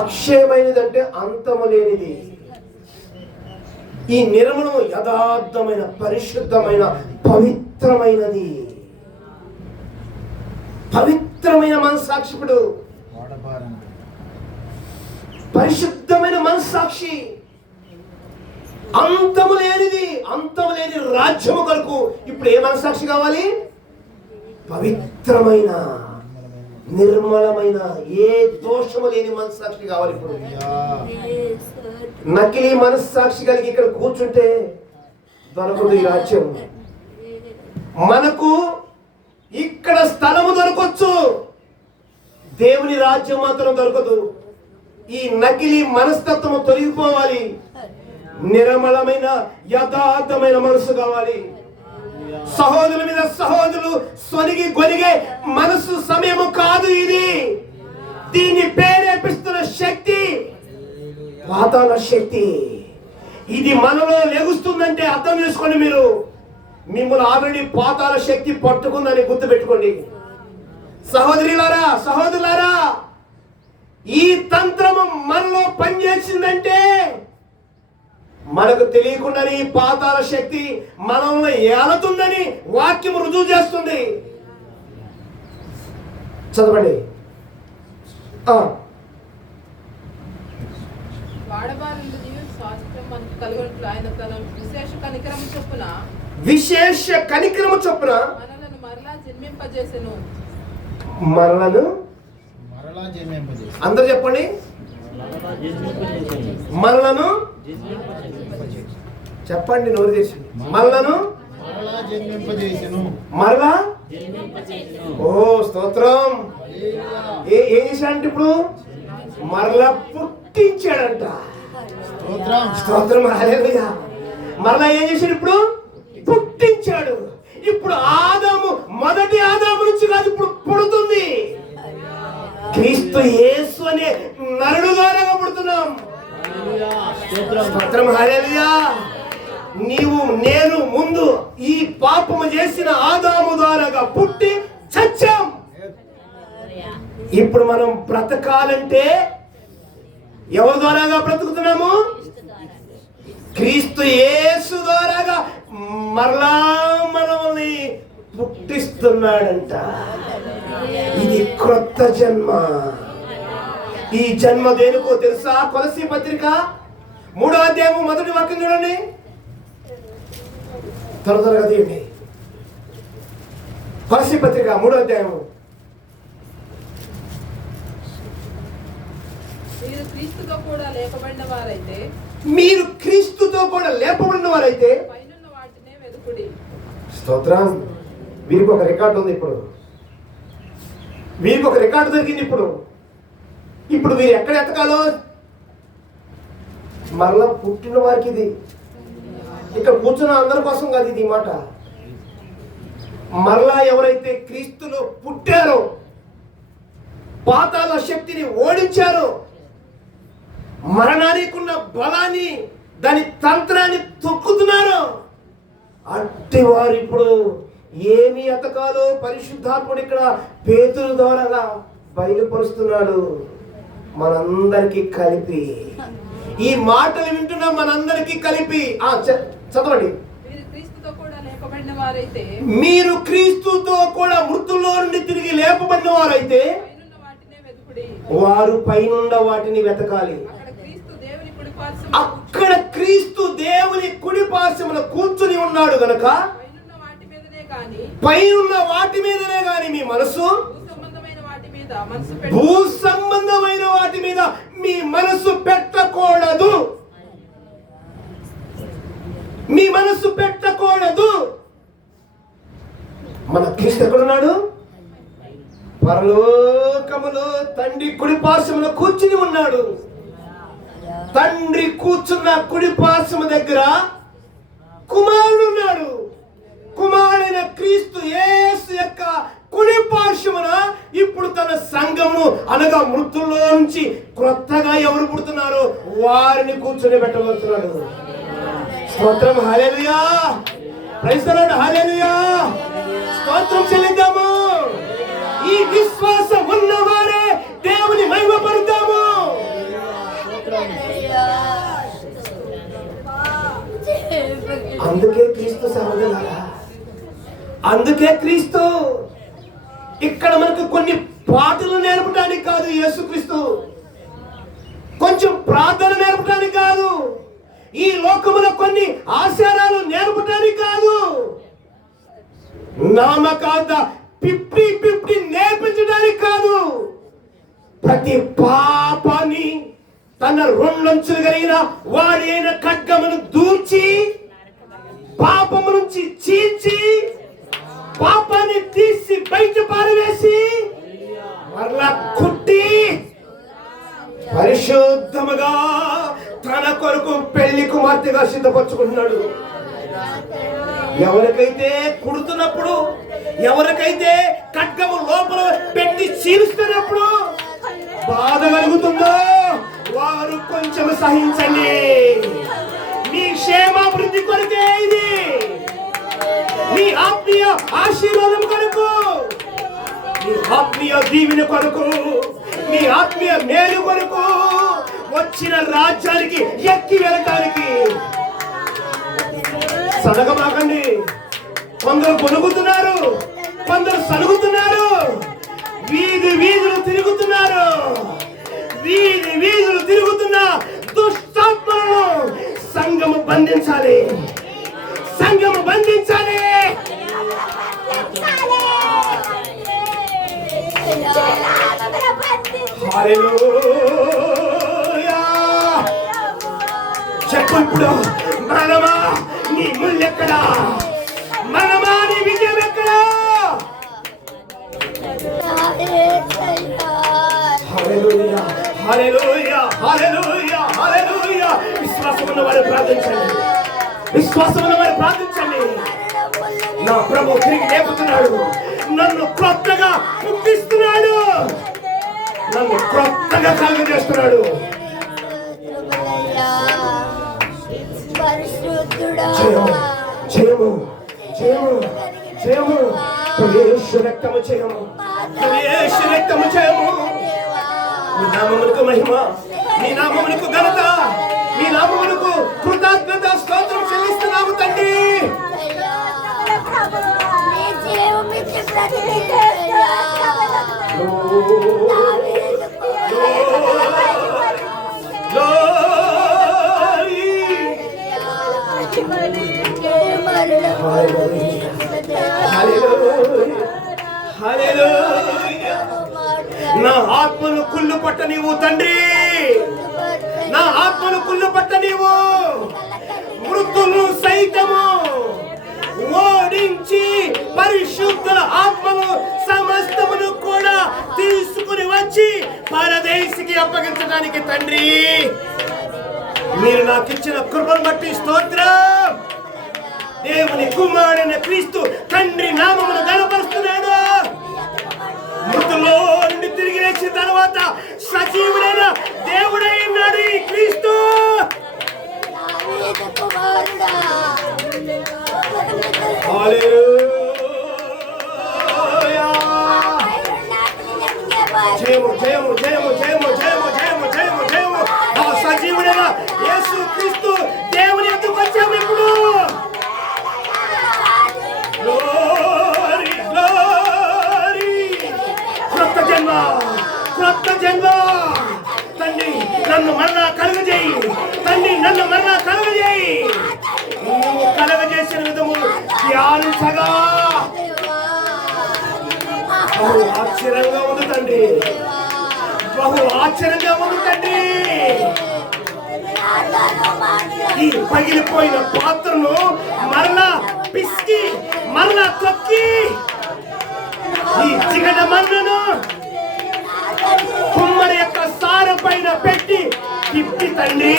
అక్షయమైనది అంటే అంతము లేనిది. ఈ నిర్మలము యథార్థమైన, పరిశుద్ధమైన, పవిత్రమైనది. పవిత్రమైన మనస్సాక్షికుడు, పరిశుద్ధమైన మనస్సాక్షి, అంతము లేనిది, అంతము లేని రాజ్యము కొరకు ఇప్పుడు ఏ మనస్సాక్షి కావాలి? పవిత్రమైన నిర్మలమైన ఏ దోషము లేని మనస్సాక్షి కావాలి. ఇప్పుడు నకిలీ మనస్సాక్షి కలిగి ఇక్కడ కూర్చుంటే దొరకదు ఈ రాజ్యం. మనకు ఇక్కడ స్థలము దొరకొచ్చు, దేవుని రాజ్యం మాత్రం దొరకదు. ఈ నకిలీ మనస్తత్వము తొలగిపోవాలి. నిర్మలమైన యథార్థమైన మనసు కావాలి. సహోదరుల మీద సహోదరులు సొనిగి గొనిగే మనసు సమయము కాదు ఇది. దీన్ని ప్రేరేపిస్తున్న శక్తి పాతాళ శక్తి. ఇది మనలో లెగుస్తుందంటే అర్థం చేసుకోండి. మీరు మిమ్మల్ని ఆల్రెడీ పాతాళ శక్తి పట్టుకుందని గుర్తుపెట్టుకోండి. సహోదరులారా, సహోదరులారా, ఈ తంత్రము మనలో పనిచేసిందంటే మనకు తెలియకుండానే ఈ పాతాళ శక్తి మనల్ని ఏలుతుందని వాక్యం రుజువు చేస్తుంది. చదవండి. విశేష కనికరము చొప్పున మనలను మరలా జన్మింపజేసెను. మనలను అందరూ చెప్పండి. మనలను చెప్పండి, నోరు తెచ్చి. మనలను మరలా. ఓ స్తోత్రం. ఏం చేశాడంటే ఇప్పుడు మరలా పుట్టించాడంట. స్తోత్రం, హల్లెలూయా. మరలా ఏం చేశాడు? ఇప్పుడు పుట్టించాడు. ఇప్పుడు ఆదాము మొదటి ఆదాము నుంచి కాదు, ఇప్పుడు పుడుతుంది. క్రీస్తు యేసు అనే నరుడు ద్వారా పుడుతున్నాం. స్తోత్రం, హల్లెలూయా. నీవు నేను ముందు ఈ పాపము చేసిన ఆదాము ద్వారాగా పుట్టి చచ్చాం. ఇప్పుడు మనం బ్రతకాలంటే ఎవరి ద్వారాగా బ్రతుకుతున్నాము? క్రీస్తు యేసు ద్వారాగా మరలా మనల్ని పుట్టిస్తున్నాడంట. ఇది క్రొత్త జన్మ. ఈ జన్మ దేనికో తెలుసా? కొలసీ పత్రిక 3వ అధ్యాయము 1వ వాక్యం చూడండి. త్వరగా తీయండి. కొలసీ పత్రిక 3వ అధ్యాయము. మీరు క్రీస్తుతో కూడా లేపబడిన వారైతే పైనున్న వాటినే వెదుకుడి. స్తోత్రం. వీరికి ఒక రికార్డు ఉంది. వీరికి ఒక రికార్డు దొరికింది. ఇప్పుడు వీరు ఎక్కడ ఎతకాలో మరలా పుట్టిన వారికి ఇది. ఇక్కడ కూర్చున్న అందరి కోసం కాదు ఇది మాట. మరలా ఎవరైతే క్రీస్తులో పుట్టారో, పాతాళ శక్తిని ఓడించారో, మరణానికి ఉన్న బలాన్ని, దాని తంత్రాన్ని తొక్కుతున్నారో, అట్టి వారు ఇప్పుడు ఏమి ఎతకాలో పరిశుద్ధాత్ముడు ఇక్కడ పేతురు ద్వారా బయలుపరుస్తున్నాడు. మనందరికీ కలిపి ఈ మాటలు వింటున్న మనందరికీ కలిపి చదవండి. మీరు క్రీస్తుతో కూడా మృతుల్లో నుండి తిరిగి లేపబడిన వారైతే వారు పైనుండ వాటిని వెతకాలి. అక్కడ క్రీస్తు దేవుని కుడి పార్శ్వమున కూర్చుని ఉన్నాడు గనక పైనున్న వాటి మీదనే గాని మీ మనసు, భూ సంబంధమైన వాటి మీద మీ మనసు పెట్టకూడదు. మీ మనసు పెట్టకూడదు. మన క్రీస్తు ఎక్కడున్నాడు? పరలోకములో తండ్రి కుడి పార్శ్వమున కూర్చుని ఉన్నాడు. తండ్రి కూర్చున్న కుడి పార్శ్వము దగ్గర కుమారుడు ఉన్నాడు. కుమారుడైన క్రీస్తు యేసు యొక్క కుడి పార్శ్వమున ఇప్పుడు తన సంఘము అనగా మృతుల్లో నుంచి క్రొత్తగా ఎవరు పుడుతున్నారో వారిని కూర్చొని పెట్టబోతున్నాడు. స్తోత్రం, హల్లెలూయా. ప్రైజ్ ది లార్డ్, హల్లెలూయా. స్తోత్రం చెల్లిద్దాము. ఈ విశ్వాసం ఉన్నవారే దేవుని మహిమపరుద్దాము. అందుకే క్రీస్తు సహోదరులారా, అందుకే క్రీస్తు ఇక్కడ మనకు కొన్ని పాటలు నేర్పడానికి కాదు, యేసుక్రీస్తు కొంచెం ప్రార్థన నేర్పడానికి కాదు, ఈ లోకములో కొన్ని ఆచారాలు నేర్పడానికి కాదు, నామకార్థ పిప్ప ప్రతి పాపాన్ని తన రెండంచులు కలిగిన వాడి అయిన ఖడ్గమును దూర్చి పాపము నుంచి చీల్చి పాపాన్ని తీసి బయట పారవేసి మరలా కుట్టి పరిశుద్ధముగా తన కొరకు పెళ్లి కుమార్తెగా సిద్ధపరచుకుంటున్నాడు. ఎవరికైతే కుడుతున్నప్పుడు, ఎవరికైతే ఖడ్గము లోపల పెట్టి చీలుస్తున్నప్పుడు బాధ కలుగుతుందో వారు కొంచెం సహించండి. మీ క్షేమాభివృద్ధి కొరకే ఇది, మీ ఆత్మీయ ఆశీర్వాదం కొరకు, మీ ఆత్మీయ దీవెన కొరకు, మీ ఆత్మీయ మేలు కొరకు, వచ్చిన రాజ్యానికి ఎక్కి వెళ్ళటానికి. సనగమాకండి. కొందరు కొనుగుతున్నారు, కొందరు సలుగుతున్నారు, వీధులు తిరుగుతున్నారు. వీధులు తిరుగుతున్న దుష్టాత్మలను సంఘము బంధించాలి, సంఘము బంధించాలి. హల్లెలూయా. చెప్పు ఇప్పుడు, మరణమా నీ ముల్లెక్కడా, మరణమా నీ విజయం ఎక్కడా? హల్లెలూయా, హల్లెలూయా, హల్లెలూయా, హల్లెలూయా. విశ్వాసం ఉన్న వారు ప్రార్థించండి, విశ్వాసం ఉన్న వారు ప్రార్థించండి. నా ప్రభు తిరిగి లేపుతున్నాడు, నన్ను క్రొత్తగా పుట్టిస్తున్నాడు, నన్ను క్రొత్తగా కలుగజేస్తున్నాడు. జయము, జయము, జయము, యేసు రక్తము జయము, యేసు రక్తము జయము. నీ నామమునకు మహిమ, నీ నామమునకు ఘనత, నీ నామమునకు కృతజ్ఞత స్తోత్రం చెల్లిస్తున్నాము తండ్రి. నా ఆత్మను కుళ్ళు పట్ట నీవు తండ్రి, నా ఆత్మను కుళ్ళు పట్ట నీవు మృతులను సైతము ఓడించి పరిశుద్ధుల ఆత్మను సమస్తమును కూడా తీసుకుని వచ్చి పరదేశికి అప్పగించడానికి తండ్రి మీరు నాకు ఇచ్చిన కృపను బట్టి స్తోత్రం. దేవుని కుమారుడైన క్రీస్తు తండ్రి నామమును గణపరుస్తున్నాడు. మృతుల్లో నుండి తిరిగి లేచిన తర్వాత సజీవుడైన దేవుడై ఉన్నాడు ఈ క్రీస్తు. జయము, జయము, జయము, జయము, జయము, జయము, జయము, జయము. ఆ సజీవుడైన యేసు క్రీస్తు దేవుని ఎందుకు వచ్చాము ఇప్పుడు? Glory, glory. క్రొత్త జన్మ, క్రొత్త జన్మ. తండ్రి నన్ను మరలా కలుగజేయి, తండ్రి నన్ను మరలా కలుగజేయి. నువ్వు కలుగజేసిన విధము ధ్యానించగా బహు ఆశ్చర్యంగా ఉంది తండ్రి, బహు ఆశ్చర్యంగా ఉంది తండ్రి. ఈ పగిలిపోయిన పాత్రను మరలా పిసికి, మరలా తొక్కి, ఈ చిగట మన్నును కుమ్మరి యొక్క సార పైన పెట్టి తిప్పి తండ్రి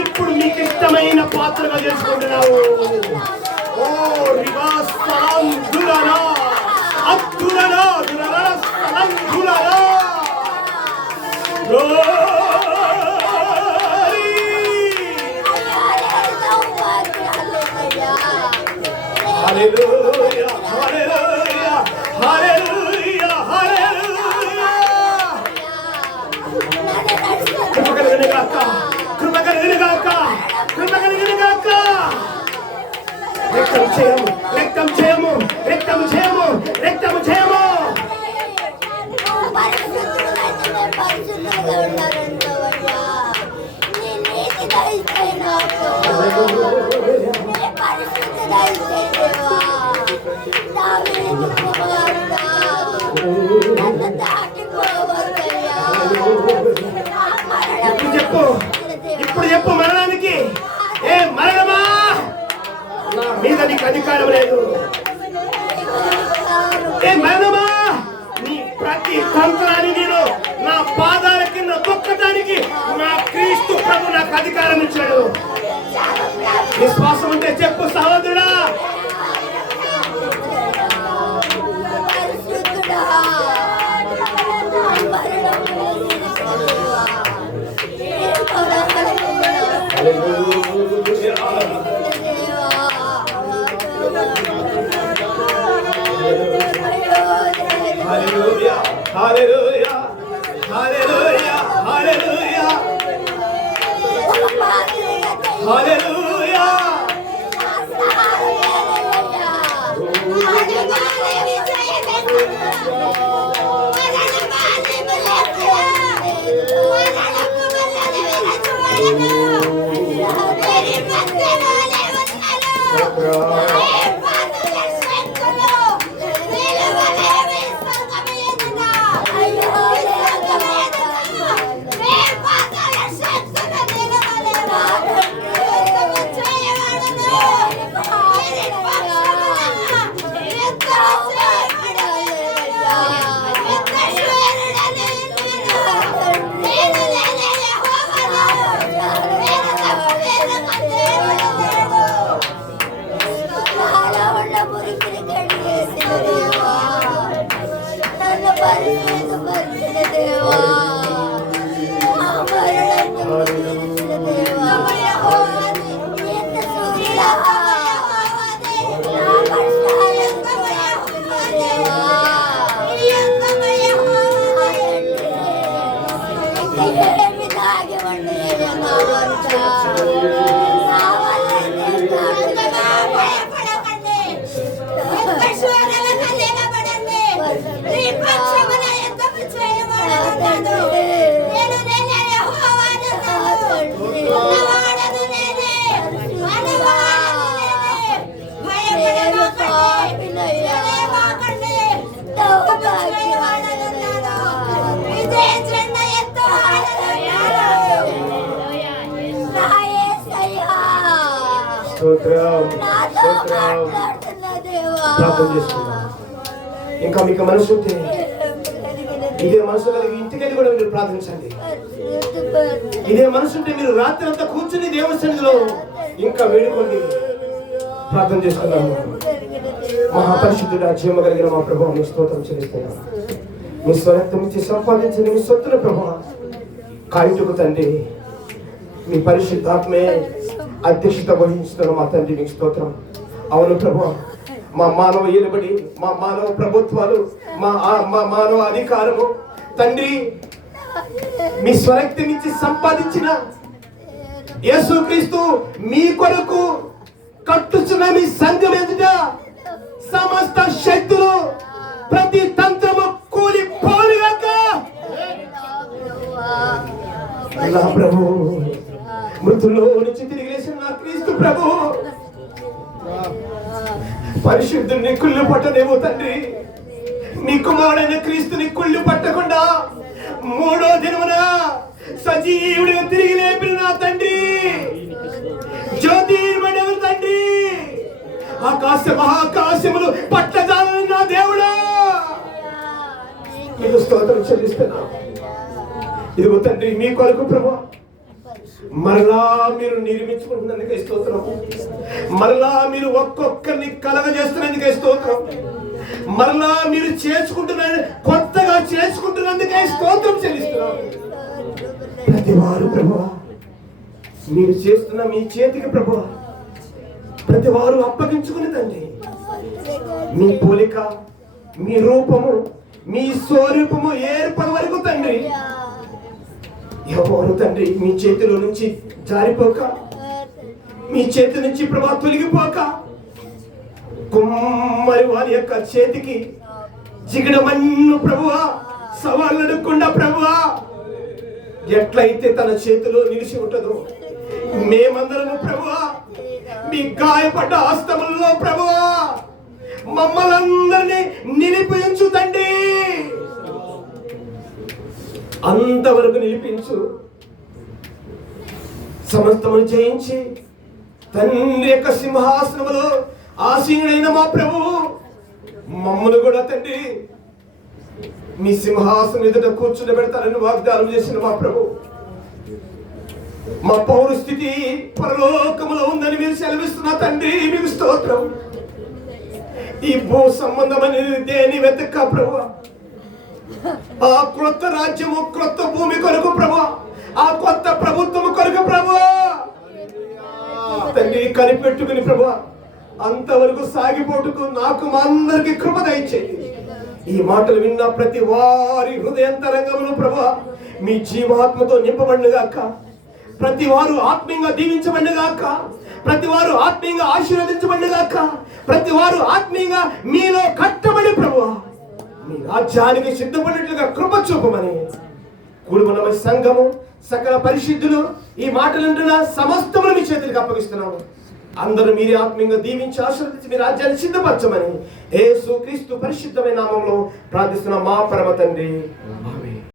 ఇప్పుడు మీకు ఇష్టమైన పాత్రగా చేసుకుంటున్నావు. ఓ రివాస్ సలాం దురానా అద్దురానా దురానా సలాం దురానా. హల్లెలూయా, హల్లెలూయా, హల్లెలూయా, హల్లెలూయా. కృప కలిగిన గాక, కృప కలిగిన గాక, కృప కలిగిన గాక. రక్తం చేయము, రక్తం చేయము, రక్తం చేయము, రక్తం చేయము. ఈ తంత్రాన్ని నేను నా పాదాల కింద తొక్కడానికి నా క్రీస్తు ప్రభు నాకు అధికారం ఇచ్చాడు. విశ్వాసం ఉంటే చెప్పు సహోదరుడా. Hallelujah, hallelujah, hallelujah, hallelujah, hallelujah. ప్రార్థన చేసుకుందాం. ఇంకా మీకు మనసు ఉంటే ఇదే మనసు కలిగి ఇంటికెళ్ళి కూడా మీరు ప్రార్థించండి. ఇదే మనసు ఉంటే మీరు రాత్రి అంతా కూర్చుని దేవుని సన్నిధిలో ఇంకా వేడుకోండి, ప్రార్థన చేసుకున్నాము. మహాపరిశుద్ధుడా, జీవము కలిగిన మా ప్రభువా, మీ స్తోత్రం చెల్లిస్తున్నాము. మీ స్వరక్తం ఇచ్చి సంపాదించిన మీ సొత్తుల ప్రభువా కాయుటకు తండ్రి మీ పరిశుద్ధాత్మే అధ్యక్షత వహిస్తున్న మా తండ్రి మీకు స్తోత్రం. అవును ప్రభువా, మా మానవ ఏలుబడి, మా మానవ ప్రభుత్వాలు, మా మానవ అధికారము తండ్రి మీ స్వరక్తం ఇచ్చి సంపాదించిన యేసుక్రీస్తు మీ కొరకు కట్టుచున్న మీ సంఘం ఎదుట సమస్త శక్తులు ప్రతి తంత్రము కూలిపోనుగాక. నా ప్రభు, మృతుల్లో నుంచి తిరిగి లేచిన నా క్రీస్తు ప్రభు పరిశుద్ధుని కుళ్ళు పట్టనేమో తండ్రి. మీ కుమారుడైన క్రీస్తుని కుళ్ళు పట్టకుండా మూడో దినమున సజీవుడిగా తిరిగి లేపిన నా తండ్రి, జ్యోతిర్మయుడైన తండ్రి, ఆకాశ మహాకాశములు పట్టజాలని నా దేవుడా మీకు స్తోత్రం చెల్లిస్తున్నా. ఇదిగో తండ్రి మీ కొరకు ప్రభు మరలా మీరు నిర్మించుకుంటున్నందుకే స్తోత్రం. మరలా మీరు ఒక్కొక్కరిని కలగజేస్తున్నందుకే స్తోత్రం. మరలా మీరు కొత్తగా చేసుకుంటున్నందుకే స్తోత్రం చెల్లిస్తున్నాం. ప్రతి వారు ప్రభువా మీరు చేస్తున్న మీ చేతికి ప్రభువా ప్రతి వారు అప్పగించుకుని తండ్రి మీ పోలిక, మీ రూపము, మీ స్వరూపము ఏర్పడి వరకు తండ్రి ఎవరు తండ్రి మీ చేతిలో నుంచి జారిపోక, మీ చేతి నుంచి ప్రభా తొలగిపోక, కుమ్మరి వారి యొక్క చేతికి జిగడమన్ను ప్రభువా సవాళ్ళు అడగకుండా ప్రభువా ఎట్లయితే తన చేతిలో నిలిచి ఉంటుందో మేమందరము ప్రభువా మీ గాయపడ్డ హస్తములలో ప్రభువా మమ్మల్ని నిలిపించు తండ్రి. అంతవరకు నిలిపించు, సమస్తమును జయించి తండ్రి యొక్క సింహాసనములో ఆసీనుడైన మా ప్రభువు మమ్మల్ని కూడా తండ్రి మీ సింహాసనం ఎదుట కూర్చుని పెడతారని వాగ్దానం చేసిన మా ప్రభు, మా పౌరు స్థితి పరలోకములో ఉందని మీరు సెలవిస్తున్నా తండ్రి. మీకు స్తోత్రం. ఈ భూ సంబంధమనేది దేని వెతక ప్రభు, ఆ క్రొత్త రాజ్యము క్రొత్త భూమి కొరకు ప్రభు, ఆ కొత్త ప్రభుత్వము కొరకు ప్రభు తండ్రి కనిపెట్టుకుని ప్రభు అంతవరకు సాగిపోటుకు నాకు మా అందరికి కృప దయచేయండి. ఈ మాటలు విన్న ప్రతి వారి హృదయంతరంగములు ప్రభు మీ జీవాత్మతో నింపబడినగాక, ప్రతి వారు ఆత్మీయంగా దీవించబడినగాక, ప్రతి వారు ఆత్మీయంగా ఆశీర్వదించబడినగాక, ప్రతి వారు ఆత్మీయంగా మీలో కట్టబడి ప్రభు మీ రాజ్యానికి సిద్ధపడినట్లుగా కృప చూపమని కూడుకున్న సంఘము సకల పరిశుద్ధులు ఈ మాటలంటున్న సమస్తమును మీ చేతులకు అప్పగిస్తున్నాము. అందరూ మీరే ఆత్మీయంగా దీవించి ఆశీర్వదించి మీ రాజ్యాన్ని సిద్ధపరచమని యేసు క్రీస్తు పరిశుద్ధమైన నామములో ప్రార్థిస్తున్న మా పరమ తండ్రి.